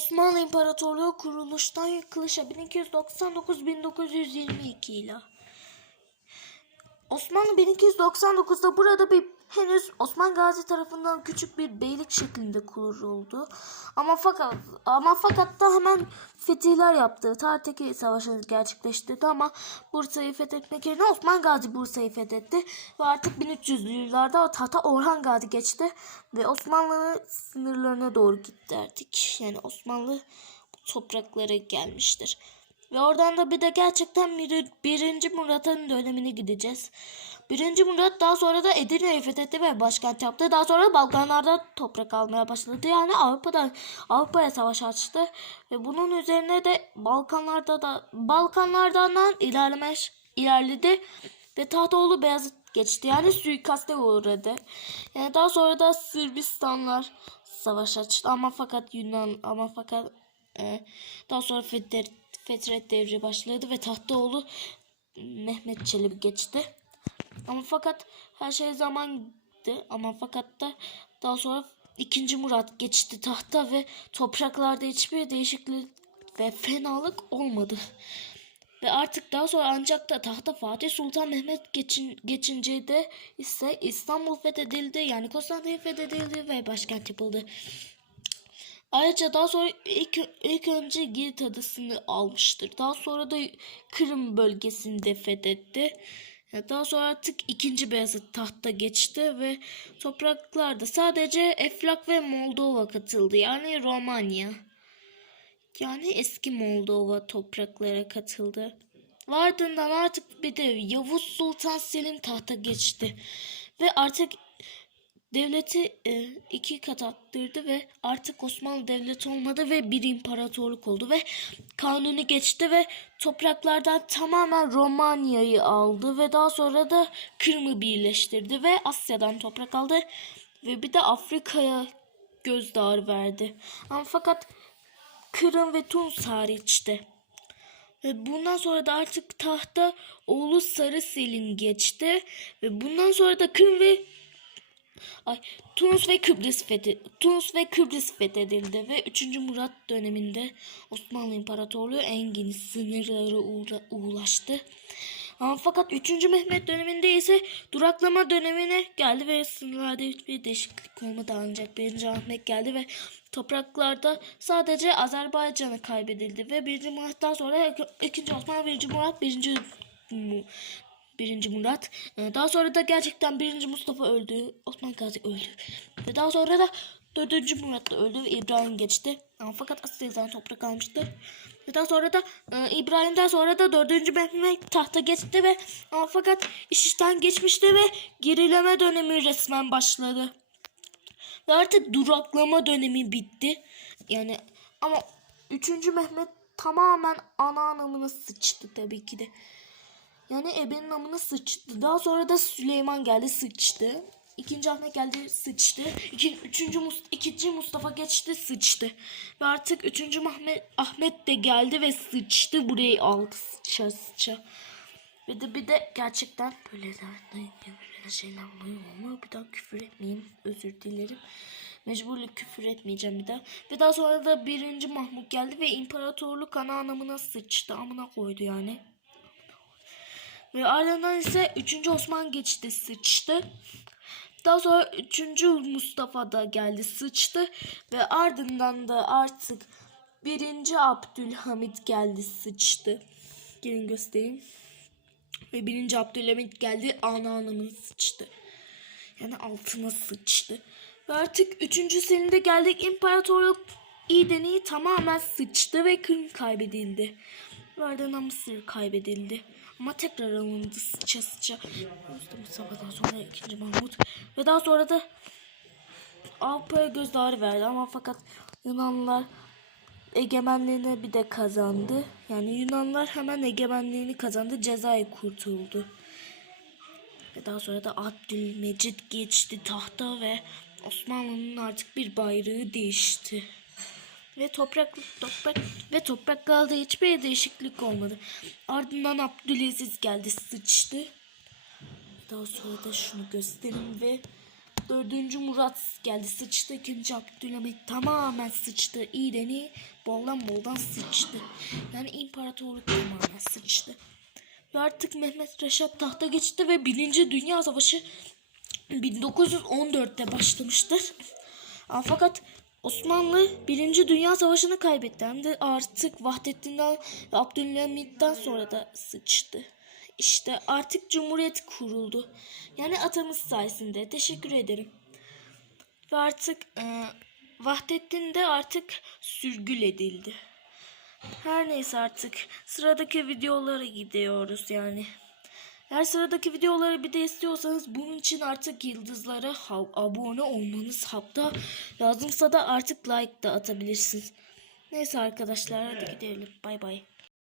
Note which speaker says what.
Speaker 1: Osmanlı İmparatorluğu kuruluştan yıkılışa 1299-1922 ile. Osmanlı 1299'da burada bir henüz Osman Gazi tarafından küçük bir beylik şeklinde kuruldu. Ama fakat ama fakat da hemen fetihler yaptı. Tarihteki savaşı gerçekleştirdi ama Bursa'yı fethetmek yerine Osman Gazi Bursa'yı fethetti ve artık 1300'lü yıllarda tahta Orhan Gazi geçti ve Osmanlı'nın sınırlarına doğru gitti artık. Yani Osmanlı topraklara gelmiştir. Ve oradan da bir de gerçekten bir, birinci Murat'ın dönemine gideceğiz. Birinci Murat daha sonra da Edirne'yi fethetti ve başkent yaptı. Daha sonra Balkanlarda toprak almaya başladı. Yani Avrupa'da Avrupa'ya savaş açtı. Ve bunun üzerine de Balkanlarda da Balkanlardan ilerleme ilerledi ve Tahtoğlu Beyazıt geçti. Yani suikaste uğradı. Yani daha sonra da Sırbistanlar savaş açtı ama fakat Yunan ama fakat e, daha sonra Fetret, Fetret devri başladı ve Tahtoğlu Mehmet Çelebi geçti. Ama fakat her şey zamandı ama fakat da daha sonra 2. Murat geçti tahta ve topraklarda hiçbir değişiklik ve fenalık olmadı. Ve artık daha sonra ancak da tahta Fatih Sultan Mehmet geçin, geçince de ise İstanbul fethedildi yani Konstantin fethedildi ve başkent yapıldı. Ayrıca daha sonra ilk, ilk önce Girit adasını almıştır. Daha sonra da Kırım bölgesini de fethetti. Daha sonra artık ikinci Beyazıt tahta geçti ve topraklarda sadece Eflak ve Moldova katıldı. Yani Romanya. Yani eski Moldova topraklara katıldı. Ve ardından artık bir de Yavuz Sultan Selim tahta geçti. Ve artık devleti e, iki kat arttırdı ve artık Osmanlı devleti olmadı ve bir imparatorluk oldu ve kanunu geçti ve topraklardan tamamen Romanya'yı aldı ve daha sonra da Kırım'ı birleştirdi ve Asya'dan toprak aldı ve bir de Afrika'ya gözdağı verdi. Ama fakat Kırım ve Tunus hariçti. Ve bundan sonra da artık tahta oğlu Sarı Selim geçti. Ve bundan sonra da Kırım ve Ay, Tunus ve Kıbrıs fethi Tunus ve Kıbrıs fethedildi ve 3. Murat döneminde Osmanlı İmparatorluğu en geniş sınırlara ulaştı. Ama fakat 3. Mehmet döneminde ise duraklama dönemine geldi ve sınırlarda hiçbir değişiklik olmadı ancak 1. Ahmet geldi ve topraklarda sadece Azerbaycan'a kaybedildi ve 1. Murat'tan sonra 2. Osman 1. Murat 1. Birinci Murat. Ee, Daha sonra da gerçekten birinci Mustafa öldü. Osman Gazi öldü. Ve daha sonra da dördüncü Murat da öldü İbrahim geçti. Ama fakat Asya'dan toprak almıştı. Ve daha sonra da e, İbrahim'den sonra da dördüncü Mehmet tahta geçti ve ama fakat iş işten geçmişti ve gerileme dönemi resmen başladı. Ve artık duraklama dönemi bitti. Yani ama 3. Mehmet tamamen ana anlamına sıçtı tabii ki de. Yani ebenin amına sıçtı. Daha sonra da Süleyman geldi sıçtı. İkinci Ahmet geldi sıçtı. İki, üçüncü Mus ikinci Mustafa geçti sıçtı. Ve artık üçüncü Ahmet, Ahmet de geldi ve sıçtı. Burayı aldı sıça sıça. Ve de bir de gerçekten böyle böyle şeyler oluyor ama bir daha küfür etmeyeyim. Özür dilerim. Mecburlu küfür etmeyeceğim bir daha. Ve daha sonra da birinci Mahmut geldi ve imparatorluk ana anlamına sıçtı. Amına koydu yani. Ve ardından ise 3. Osman geçti sıçtı. Daha sonra 3. Mustafa da geldi sıçtı. Ve ardından da artık 1. Abdülhamit geldi sıçtı. Gelin göstereyim. Ve 1. Abdülhamit geldi ana anlamını sıçtı. Yani altına sıçtı. Ve artık 3. Selim'de geldik imparatorluk İğdeni'yi tamamen sıçtı ve Kırım kaybedildi. Ve ardından Mısır kaybedildi. Ama tekrar alındı sıça sıça. Mustafa'dan sonra 2. Mahmut. Ve daha sonra da Avrupa'ya gözdağı verdi ama fakat Yunanlılar egemenliğini bir de kazandı. Yani Yunanlar hemen egemenliğini kazandı. Cezayir kurtuldu. Ve daha sonra da Abdülmecit geçti tahta ve Osmanlı'nın artık bir bayrağı değişti. Ve toprak toprak ve topraklarda hiçbir değişiklik olmadı. Ardından Abdülaziz geldi sıçtı. Daha sonra da şunu göstereyim ve Dördüncü Murat geldi sıçtı. İkinci Abdülhamit tamamen sıçtı. İyiden iyi boldan boldan sıçtı. Yani imparatorluk tamamen sıçtı. Ve artık Mehmet Reşat tahta geçti ve Birinci Dünya Savaşı 1914'te başlamıştır. Fakat Osmanlı Birinci Dünya Savaşı'nı kaybetti. De artık Vahdettin'den ve Abdülhamit'ten sonra da sıçtı. İşte artık Cumhuriyet kuruldu. Yani atamız sayesinde. Teşekkür ederim. Ve artık e, Vahdettin de artık sürgül edildi. Her neyse artık sıradaki videolara gidiyoruz yani. Eğer sıradaki videoları bir de istiyorsanız bunun için artık yıldızlara abone olmanız hatta lazımsa da artık like da atabilirsiniz. Neyse arkadaşlar hadi gidelim. Bay bay.